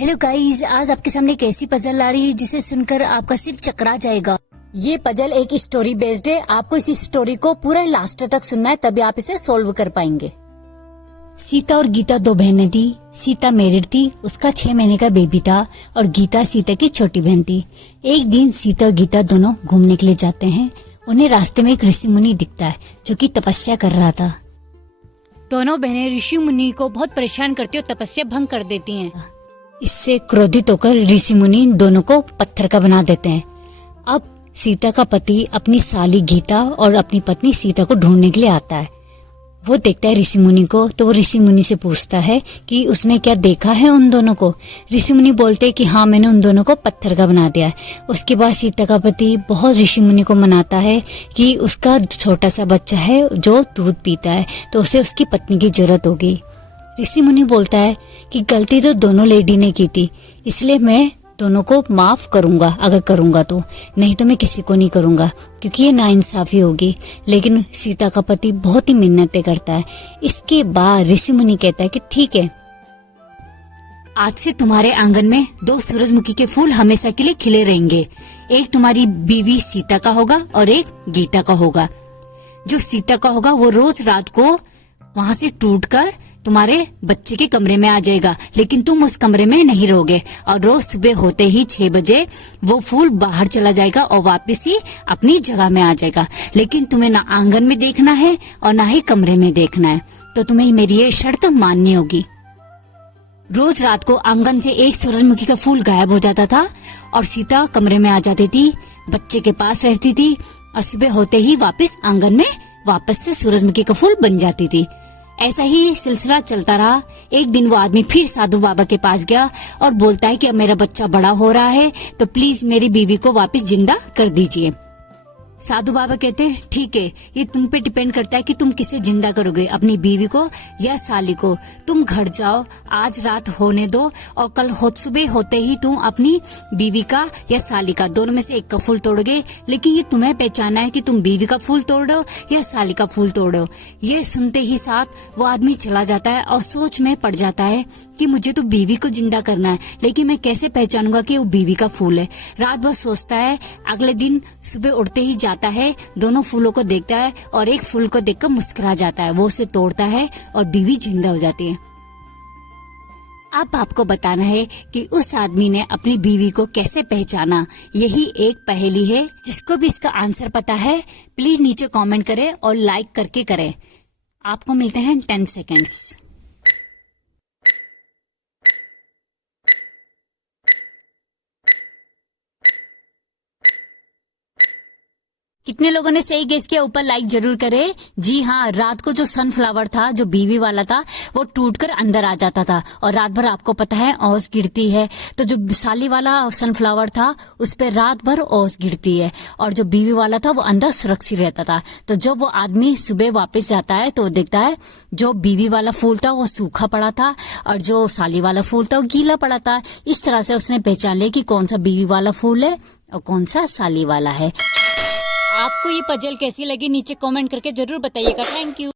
Hello guys, आज आपके सामने एक ऐसी पजल ला रही है जिसे सुनकर आपका सिर चकरा जाएगा। ये पजल एक स्टोरी बेस्ड है। आपको इस स्टोरी को पूरा लास्ट तक सुनना है, तभी आप इसे सोल्व कर पाएंगे। सीता और गीता दो बहनें थी। सीता मैरिड थी, उसका 6 महीने का बेबी था और गीता सीता की छोटी बहन थी। एक दिन सीता और गीता दोनों घूमने के लिए जाते हैं। उन्हें रास्ते में एक ऋषि मुनि दिखता है जो कि तपस्या कर रहा था। दोनों बहनें ऋषि मुनि को बहुत परेशान करती और तपस्या भंग कर देती हैं। इससे क्रोधित होकर ऋषि मुनि दोनों को पत्थर का बना देते हैं। अब सीता का पति अपनी साली गीता और अपनी पत्नी सीता को ढूंढने के लिए आता है। वो देखता है ऋषि मुनि को, तो वो ऋषि मुनि से पूछता है कि उसने क्या देखा है उन दोनों को। ऋषि मुनि बोलते हैं कि हाँ, मैंने उन दोनों को पत्थर का बना दिया है। उसके बाद सीता का पति बहुत ऋषि मुनि को मनाता है कि उसका छोटा सा बच्चा है जो दूध पीता है, तो उसे उसकी पत्नी की जरूरत होगी। ऋषि मुनि बोलता है कि गलती तो दोनों लेडी ने की थी, इसलिए मैं दोनों को माफ करूंगा अगर करूंगा तो, नहीं तो मैं किसी को नहीं करूंगा क्योंकि ये नाइंसाफी होगी। लेकिन सीता का पति बहुत ही मिन्नतें करता है। इसके बाद ऋषि मुनि कहता है कि ठीक है, आज से तुम्हारे आंगन में 2 सूरजमुखी के फूल हमेशा के लिए खिले रहेंगे। एक तुम्हारी बीवी सीता का होगा और एक गीता का होगा। जो सीता का होगा वो रोज रात को वहाँ से टूटकर तुम्हारे बच्चे के कमरे में आ जाएगा, लेकिन तुम उस कमरे में नहीं रहोगे और रोज सुबह होते ही 6 बजे वो फूल बाहर चला जाएगा और वापस ही अपनी जगह में आ जाएगा। लेकिन तुम्हें ना आंगन में देखना है और ना ही कमरे में देखना है, तो तुम्हें मेरी ये शर्त माननी होगी। रोज रात को आंगन से एक सूरजमुखी का फूल गायब हो जाता था और सीता कमरे में आ जाती थी, बच्चे के पास रहती थी और सुबह होते ही वापस आंगन में वापस से सूरजमुखी का फूल बन जाती थी। ऐसा ही सिलसिला चलता रहा। एक दिन वो आदमी फिर साधु बाबा के पास गया और बोलता है कि अब मेरा बच्चा बड़ा हो रहा है, तो प्लीज मेरी बीवी को वापस जिंदा कर दीजिए। साधु बाबा कहते हैं ठीक है, ये तुम पे डिपेंड करता है कि तुम किसे जिंदा करोगे, अपनी बीवी को या साली को। तुम घर जाओ, आज रात होने दो और कल सुबह होते ही तुम अपनी बीवी का या साली का दोनों में से एक का फूल तोड़ोगे। लेकिन ये तुम्हें पहचाना है कि तुम बीवी का फूल तोड़ो या साली का फूल तोड़ो। ये सुनते ही साथ वो आदमी चला जाता है और सोच में पड़ जाता है कि मुझे तो बीवी को जिंदा करना है, लेकिन मैं कैसे पहचानूंगा कि वो बीवी का फूल है। रात भर सोचता है। अगले दिन सुबह उठते ही जाता है, दोनों फूलों को देखता है और एक फूल को देखकर मुस्कुरा जाता है। वो उसे तोड़ता है और बीवी जिंदा हो जाती है। अब आपको बताना है कि उस आदमी ने अपनी बीवी को कैसे पहचाना। यही एक पहेली है। जिसको भी इसका आंसर पता है प्लीज नीचे कमेंट करें और लाइक करके करें। आपको मिलते हैं 10 सेकेंड्स। कितने लोगों ने सही गेस किया, ऊपर लाइक जरूर करें। जी हाँ, रात को जो सनफ्लावर था, जो बीवी वाला था, वो टूटकर अंदर आ जाता था और रात भर आपको पता है ओस गिरती है। तो जो साली वाला सनफ्लावर था उस पे रात भर ओस गिरती है और जो बीवी वाला था वो अंदर सुरक्षित रहता था। तो जब वो आदमी सुबह वापस जाता है तो देखता है जो बीवी वाला फूल था वो सूखा पड़ा था और जो साली वाला फूल था वो गीला पड़ा था। इस तरह से उसने पहचान लिया कि कौन सा बीवी वाला फूल है और कौन सा साली वाला है। आपको ये पजल कैसी लगी नीचे कमेंट करके जरूर बताइएगा। Thank you.